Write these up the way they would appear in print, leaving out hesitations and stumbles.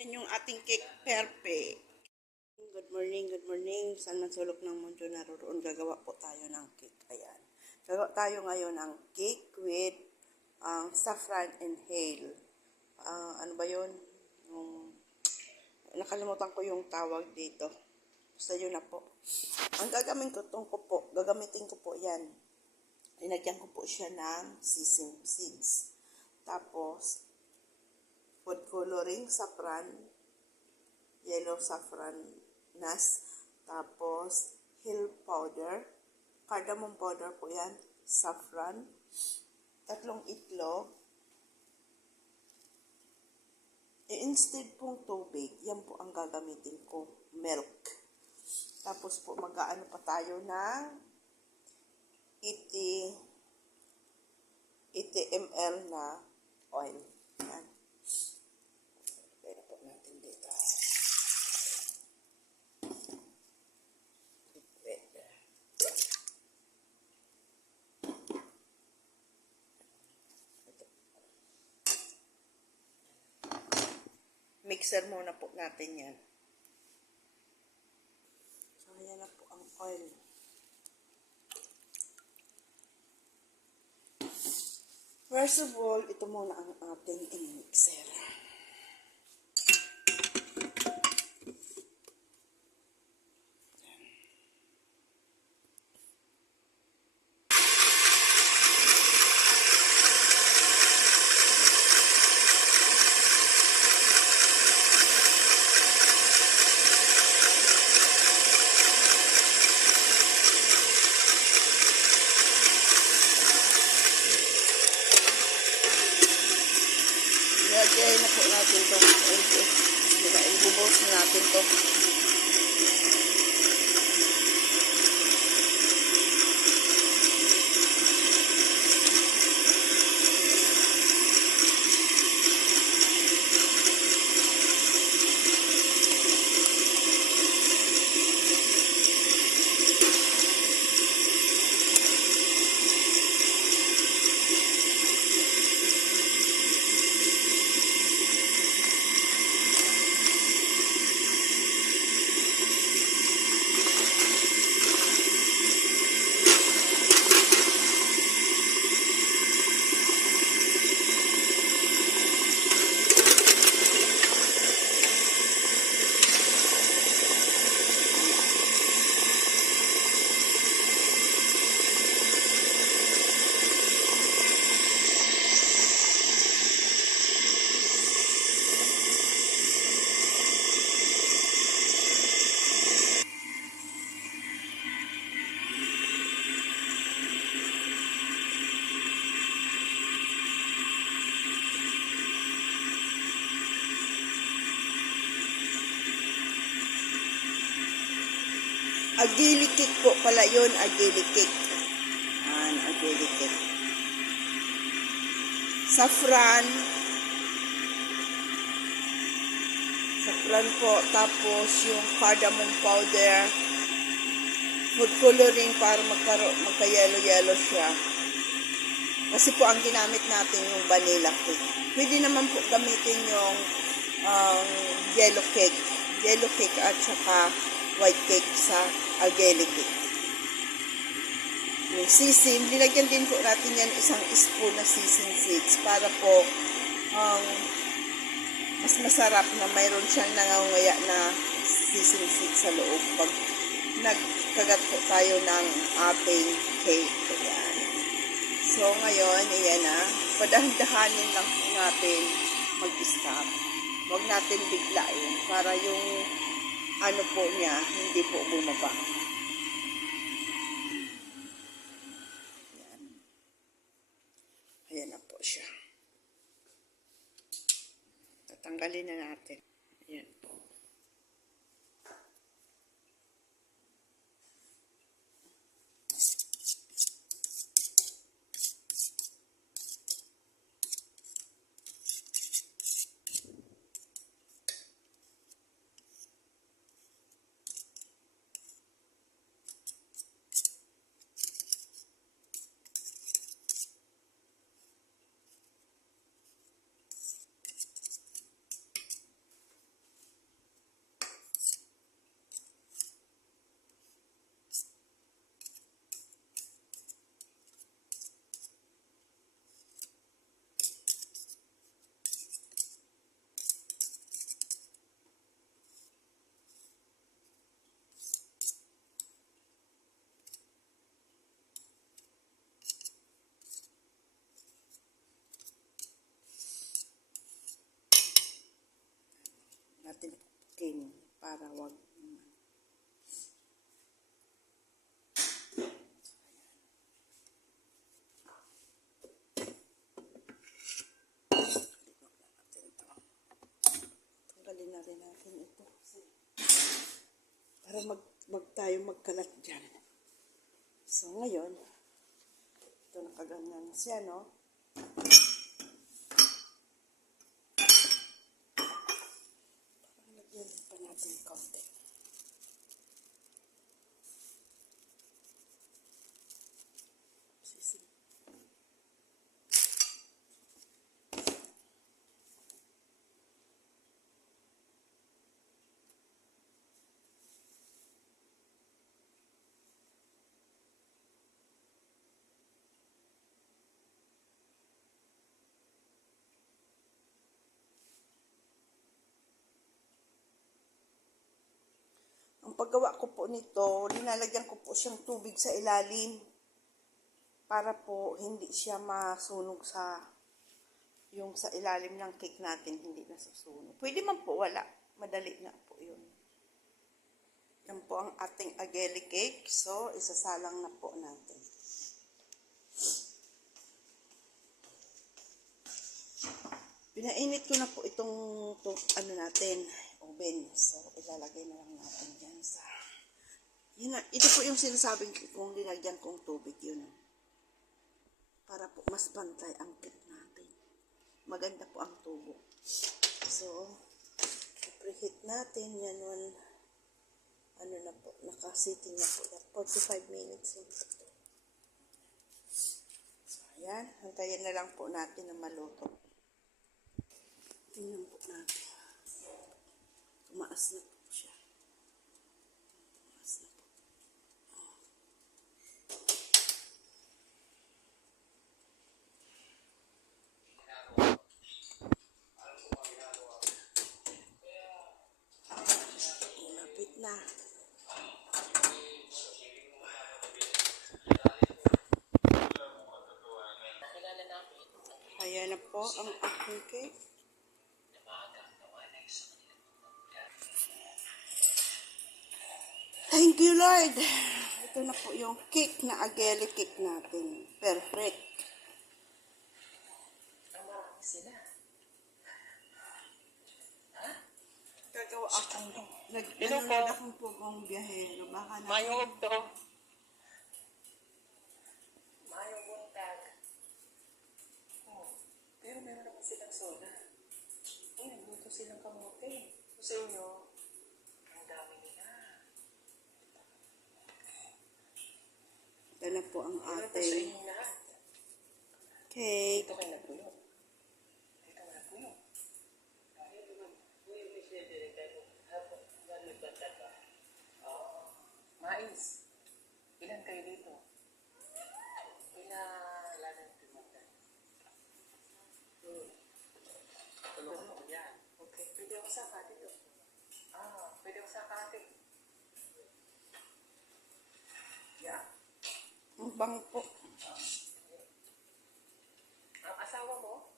Yan yung ating cake perfect. Good morning, good morning. Saan man sulok ng mundo naroon, gagawa po tayo ng cake. Ayan. Gagawa tayo ngayon ng cake with saffron and hail. Ano ba yun? Nakalimutan ko yung tawag dito. Basta yun na po. Ang gagamitin ko po yan. Linagyan ko po siya ng sesame seeds. Tapos, food coloring, saffron, yellow saffron nas, tapos hill powder, cardamom powder po yan, saffron, 3 itlog, instead pong tubig, yan po ang gagamitin ko, milk. Tapos po mag-aano pa tayo ng 80 ml na oil. Yan. Pwede po natin dito. Mixer muna po natin yan. So, ayan na po ang oil. First of all, ito muna ang ating mixer. Ilagay na po natin ito. Ibubos na natin ito. Agili cake po pala yun, agili cake. Agili cake. Saffron po, tapos yung cardamom powder, food coloring para magka-yellow-yellow siya. Kasi po ang ginamit natin yung vanilla cake. Pwede naman po gamitin yung yellow cake at saka white cake sa agili cake. Yung sesame, nilagyan din po natin yan 1 spoon na sesame seeds para po mas masarap na mayroon siyang nangangaya na sesame seeds sa loob pag nagkagat po tayo ng ating cake. Ayan. So ngayon, ayan na, padahan-dahanin lang po natin mag-stop. Huwag natin biglain para yung ano po niya, hindi po bumaba. Ayan. Ayan na po siya. Tatanggalin na natin. Ayan po. skin para wag tanggalin na rin natin ito para tayo magkalat dyan. So ngayon ito nakaganyan na siya, no? Parang lagyan pa natin konti. Sisig. Ang paggawa ko po nito, linalagyan ko po siyang tubig sa ilalim para po hindi siya masunog sa ilalim ng cake natin, hindi nasusunog. Pwede man po, wala. Madali na po yun. Yan po ang ating ageli cake. So, isasalang na po natin. Pinainit ko na po itong ano natin, oven. So, ilalagay na lang natin dyan sa... Yun na, ito po yung sinasabing kung linagyan kong tubig yun. Para po mas pantay ang cake natin. Maganda po ang tubo. So, preheat natin yan nun. Ano na po, nakasitting na po. 45 minutes lang po. So, ayan. Hantayin na lang po natin na maluto. Tingnan po natin. Tumaas na po siya. Tumaas na po. Malapit na. Ayan na po ang aking cake. Thank you, Lord. Ito na po yung cake na ageli cake natin. Perfect. Ang marami sila. Gagawa akong Hello po. akong pugong biyahero. Baka na... Mayong to. Mayong buntag. Oh, pero meron naman silang soda. Uy, nagluto silang kamote. Sa inyo, ang dami nila. Ito na po ang Ito sa ating inyo lahat. cake. Ito kayo nagpuyo. Ito kayo nagpuyo. Mais. Ilan kayo dito? Ilan pimantan? Tulungan mo yan. Okay. Pwede ako saka dito. Pwede ako saka ate. Yeah. Ang bang po. Ang asawa mo?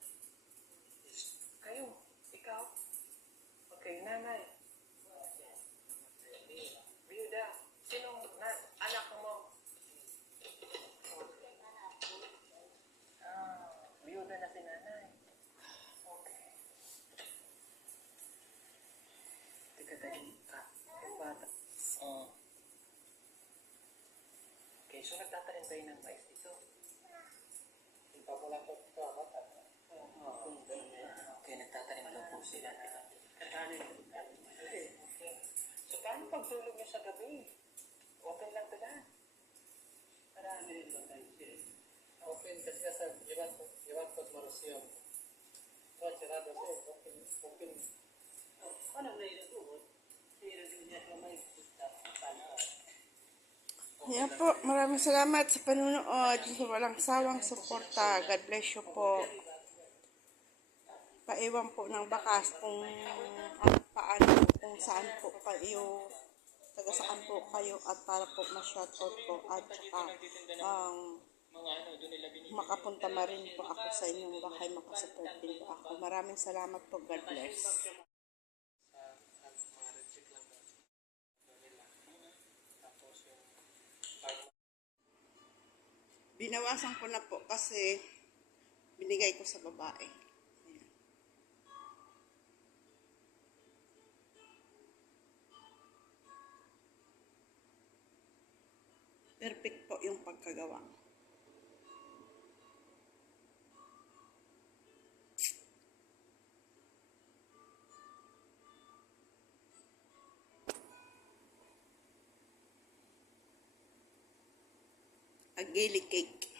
Kayo? Ikaw? Okay, nanay. Biyuda. Sinong anak mo? Biyuda na si nanay. Okay. Tika tayo ka. Yung bata. Okay, so nagtatanim kayo ng mais dito. Okay, nagtatanim daw po sila. Okay. So, paano pagtulog niyo sa gabi? Open lang ito lahat. Open kasi sa llevar cosmorosión. Todo cerrado así, open. Ano na ito po? Pero din niya kamay kita paano. Ayan po. Maraming salamat sa panunood. Sa walang sawang suporta. God bless you po. Paiwan po ng bakas kung paano, kung saan po kayo, taga saan po kayo at para po ma-shoutout po at saka makapunta na rin po ako sa inyong bahay, makasupport din po ako. Maraming salamat po. God bless. Hinugasan ko na po kasi binigay ko sa babae. Ayan. Perfect po yung pagkagawa. Agili cake.